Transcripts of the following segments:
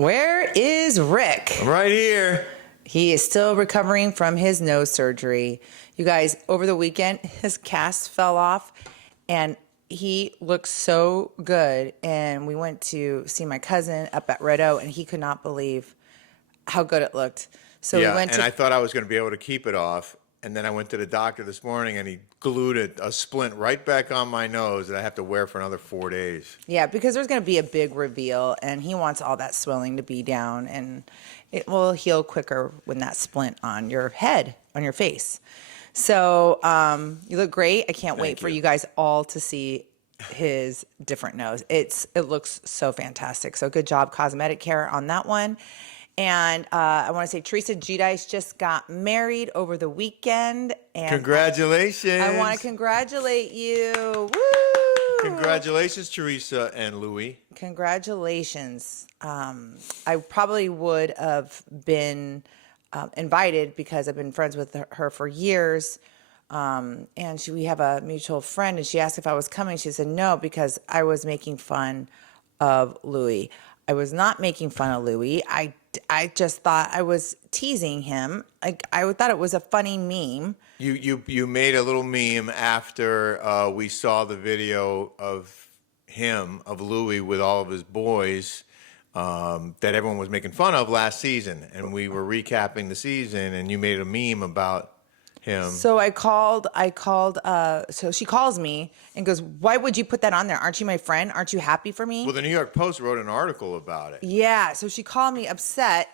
Where is Rick? I'm right here. He is still recovering from his nose surgery. You guys, over the weekend, his cast fell off and he looks so good. And we went to see my cousin up at Red Oak and he could not believe how good it looked. So Yeah, we went and I thought I was going to be able to keep it off. And then I went to the doctor this morning and he glued a splint right back on my nose that I have to wear for another 4 days. Yeah, because there's going to be a big reveal and he wants all that swelling to be down and it will heal quicker when that splint on your head, on your face. So you look great. I can't wait for you guys all to see his different nose. It looks so fantastic. So good job, Cosmetic Care, on that one. And I want to say Teresa Giudice just got married over the weekend. And Congratulations. I want to congratulate you. Woo! Congratulations, Teresa and Louie. Congratulations. I probably would have been invited because I've been friends with her for years. And we have a mutual friend, and she asked if I was coming. She said no because I was making fun of Louie. I was not making fun of Louie. I just thought I was teasing him. Like I thought it was a funny meme. You made a little meme after we saw the video of Louie with all of his boys that everyone was making fun of last season, and we were recapping the season, and you made a meme about him. So I called, so she calls me and goes, why would you put that on there? Aren't you my friend? Aren't you happy for me? Well, the New York Post wrote an article about it. Yeah. So she called me upset.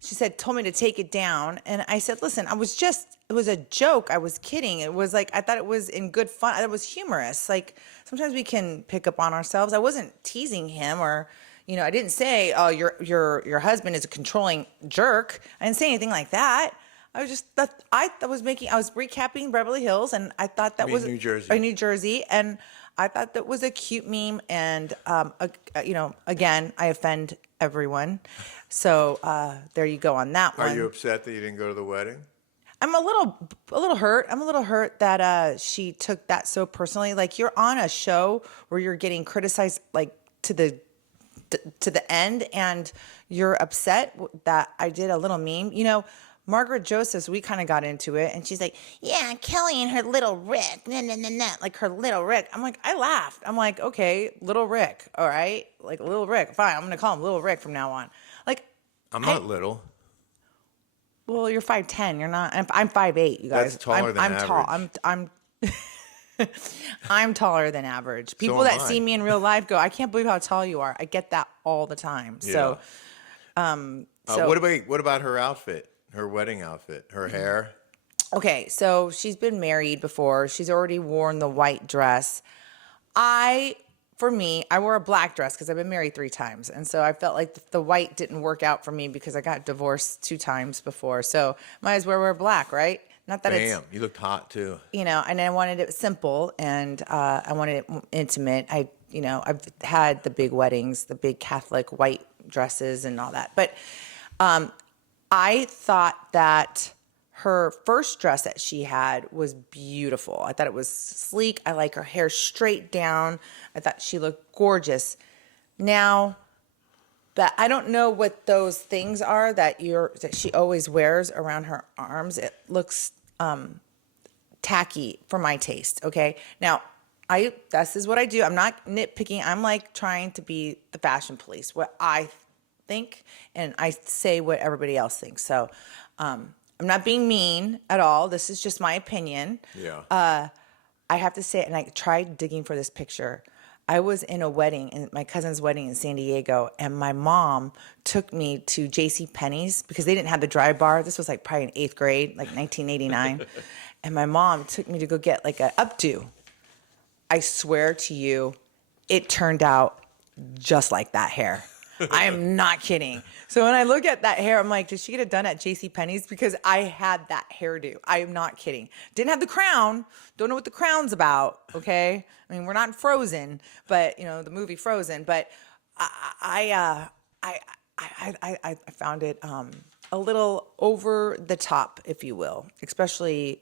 She told me to take it down. And I said, listen, it was a joke. I was kidding. It was like, I thought it was in good fun. It was humorous. Like sometimes we can pick up on ourselves. I wasn't teasing him or, I didn't say, oh, your husband is a controlling jerk. I didn't say anything like that. I was recapping Beverly Hills, and I thought that was New Jersey. New Jersey, and I thought that was a cute meme. And again, I offend everyone, so there you go on that one. Are you upset that you didn't go to the wedding? I'm a little hurt. I'm a little hurt that she took that so personally. Like you're on a show where you're getting criticized, like to the end, and you're upset that I did a little meme. Margaret Josephs, we kind of got into it, and she's like, yeah, Kelly and her little Rick, like her little Rick. I'm like, I laughed. I'm like, okay, little Rick, all right? Like, little Rick, fine, I'm going to call him little Rick from now on. Like, I'm not little. Well, you're 5'10", you're not, I'm 5'8", you guys. That's taller than average. I'm I'm taller than average. People So am that I. see me in real life go, I can't believe how tall you are. I get that all the time. Yeah. So, what about her outfit? Her wedding outfit, her hair. okay, so she's been married before. She's already worn the white dress. For me, I wore a black dress because I've been married 3 times. And so I felt like the white didn't work out for me because I got divorced 2 times before. So might as well wear black, right? Not that Damn, you looked hot too. and I wanted it simple and I wanted it intimate. I've had the big weddings, the big Catholic white dresses and all that. But I thought that her first dress that she had was beautiful. I thought it was sleek. I like her hair straight down. I thought she looked gorgeous. Now, but I don't know what those things are that she always wears around her arms. It looks tacky for my taste. Okay, now this is what I do. I'm not nitpicking. I'm like trying to be the fashion police. What I think, and I say what everybody else thinks. So I'm not being mean at all. This is just my opinion. Yeah. I have to say, and I tried digging for this picture. I was in a wedding, in my cousin's wedding in San Diego, and my mom took me to JCPenney's because they didn't have the dry bar. This was like probably in 8th grade, like 1989. And my mom took me to go get like a updo. I swear to you, it turned out just like that hair. I am not kidding. So when I look at that hair, I'm like, did she get it done at JCPenney's? Because I had that hairdo. I am not kidding. Didn't have the crown. Don't know what the crown's about, okay? I mean, we're not Frozen, but, the movie Frozen. But I found it a little over the top, if you will, especially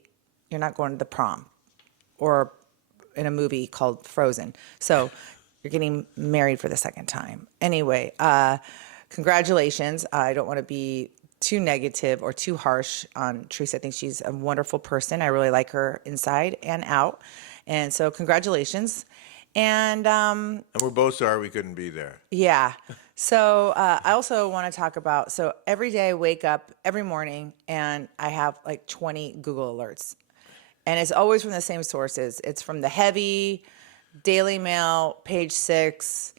you're not going to the prom or in a movie called Frozen. So you're getting married for the second time. Anyway, congratulations. I don't want to be too negative or too harsh on Teresa. I think she's a wonderful person. I really like her inside and out. And so congratulations. And we're both sorry we couldn't be there. yeah. So I also want to talk about, so every day I wake up every morning and I have like 20 Google alerts. And it's always from the same sources. It's from the Heavy, Daily Mail, Page 6,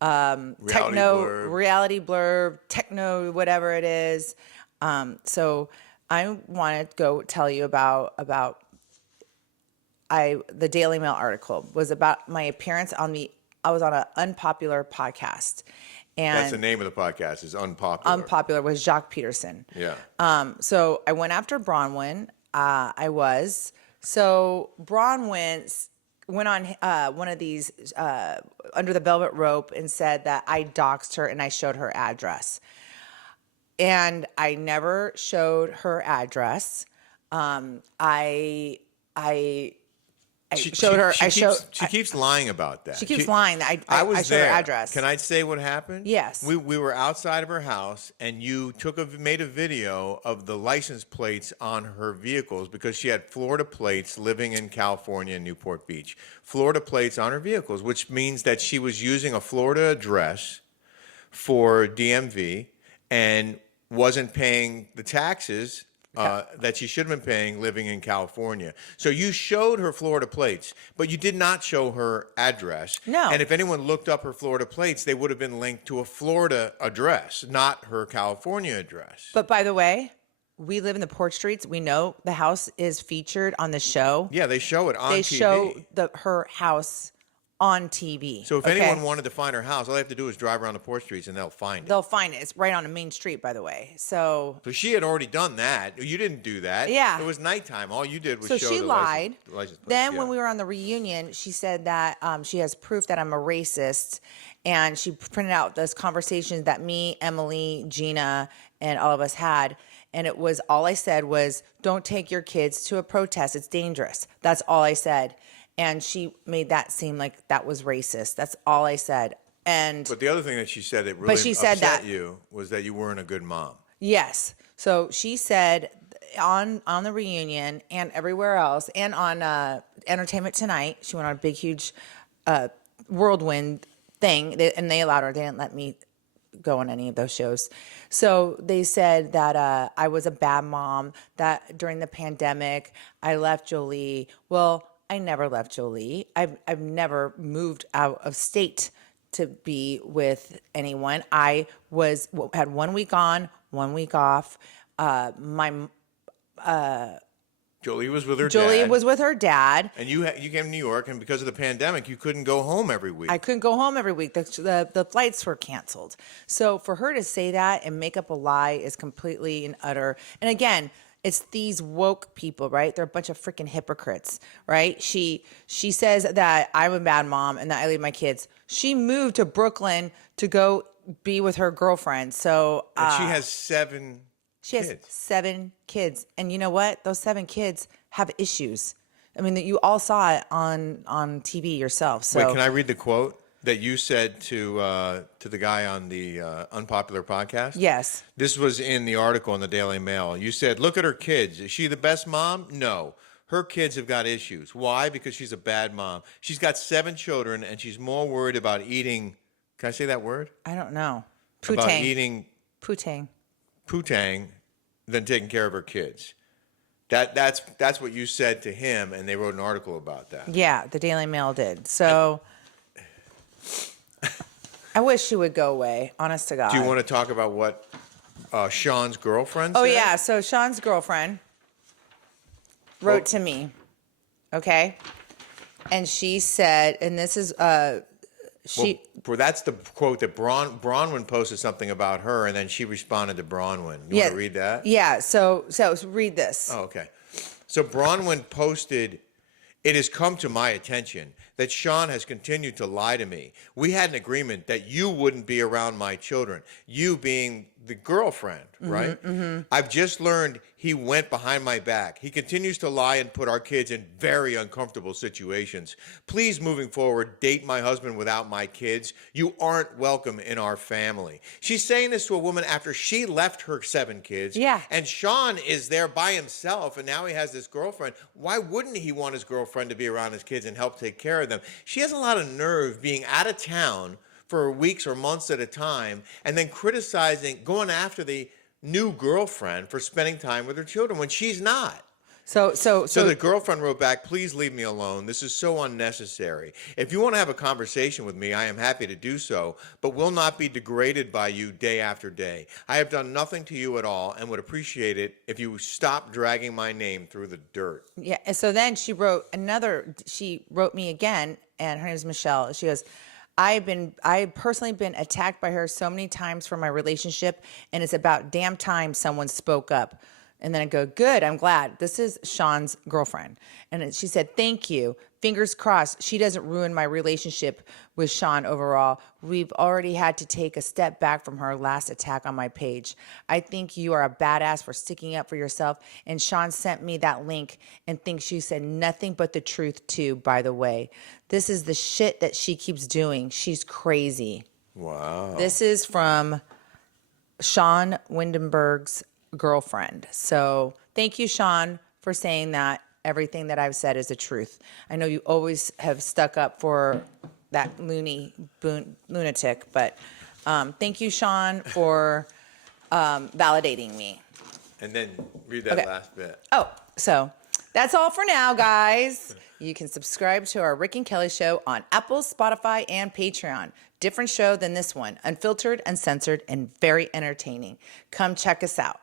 Reality Blurb, Techno, whatever it is. So I want to go tell you about the Daily Mail article was about my appearance I was on an unpopular podcast. And that's the name of the podcast, is Unpopular. Unpopular with Jacques Peterson. Yeah. So I went after Braunwyn. So Braunwyn went on one of these Under the Velvet Rope and said that I doxed her and I showed her address. And I never showed her address. She keeps lying about that. She keeps lying that I was showed there. her address. Can I say what happened? Yes. We were outside of her house, and you made a video of the license plates on her vehicles because she had Florida plates, living in California and Newport Beach. Florida plates on her vehicles, which means that she was using a Florida address for DMV and wasn't paying the taxes that she should have been paying living in California. So you showed her Florida plates, but you did not show her address. No. And if anyone looked up her Florida plates, they would have been linked to a Florida address, not her California address. But by the way, we live in the Port Streets. We know the house is featured on the show. Yeah, they show it on TV. They show her house on TV. So if anyone wanted to find her house, all they have to do is drive around the Port Streets and they'll find it. They'll find it. It's right on a main street, by the way. So she had already done that. You didn't do that. Yeah. It was nighttime. All you did was so show she the lied. license plates. Then when we were on the reunion, she said that she has proof that I'm a racist. And she printed out those conversations that me, Emily, Gina, and all of us had. And it was, all I said was, don't take your kids to a protest. It's dangerous. That's all I said. And she made that seem like that was racist. That's all I said. But the other thing that she said that really upset you was that you weren't a good mom. Yes. So she said on the reunion and everywhere else, and on Entertainment Tonight, she went on a big, huge whirlwind thing, and they allowed her. They didn't let me go on any of those shows. So they said that I was a bad mom, that during the pandemic, I left Jolie. Well, I never left Jolie. I've never moved out of state to be with anyone. I had 1 week on, 1 week off. Jolie was with her dad. Jolie was with her dad. And you came to New York, and because of the pandemic, you couldn't go home every week. I couldn't go home every week. The flights were canceled. So for her to say that and make up a lie is completely and utter. And again, it's these woke people, right? They're a bunch of freaking hypocrites, right? She says that I'm a bad mom and that I leave my kids. She moved to Brooklyn to go be with her girlfriend. So and she has 7 She has 7 kids. And you know what? Those 7 kids have issues. I mean, you all saw it on TV yourself. So wait, can I read the quote that you said to the guy on the Unpopular podcast? Yes. This was in the article in the Daily Mail. You said, look at her kids. Is she the best mom? No. Her kids have got issues. Why? Because she's a bad mom. She's got 7 children, and she's more worried about eating. Can I say that word? I don't know. About eating Putang than taking care of her kids. That's what you said to him, and they wrote an article about that. Yeah, the Daily Mail did. So I wish she would go away, honest to God. Do you want to talk about what Sean's girlfriend said? Oh, yeah. So Sean's girlfriend wrote to me, okay? And she said, and this is... that's the quote that Braunwyn posted something about her, and then she responded to Braunwyn. You want to read that? Yeah, so read this. Oh, okay. So Braunwyn posted, "It has come to my attention that Sean has continued to lie to me. We had an agreement that you wouldn't be around my children, you being the girlfriend, right? I've just learned he went behind my back. He continues to lie and put our kids in very uncomfortable situations. Please, moving forward, date my husband without my kids. You aren't welcome in our family. She's saying this to a woman after she left her 7 kids. Yeah. And Sean is there by himself, and now he has this girlfriend. Why wouldn't he want his girlfriend to be around his kids and help take care of them? She has a lot of nerve being out of town for weeks or months at a time, and then criticizing, going after the new girlfriend for spending time with her children when she's not. So the girlfriend wrote back, please leave me alone. This is so unnecessary. If you want to have a conversation with me, I am happy to do so, but will not be degraded by you day after day. I have done nothing to you at all and would appreciate it if you stop dragging my name through the dirt. Yeah. And so then she wrote me again, and her name is Michelle. She goes, I've personally been attacked by her so many times for my relationship, and it's about damn time someone spoke up. And then I go, good, I'm glad. This is Sean's girlfriend. And she said, thank you. Fingers crossed she doesn't ruin my relationship with Sean overall. We've already had to take a step back from her last attack on my page. I think you are a badass for sticking up for yourself. And Sean sent me that link and thinks you said nothing but the truth too, by the way. This is the shit that she keeps doing. She's crazy. Wow. This is from Sean Windham Burke's girlfriend. So thank you, Sean, for saying that everything that I've said is the truth. I know you always have stuck up for that lunatic, but thank you, Sean, for validating me. And then read that last bit. Oh, so that's all for now, guys. You can subscribe to our Rick and Kelly show on Apple, Spotify, and Patreon. Different show than this one. Unfiltered, uncensored, and very entertaining. Come check us out.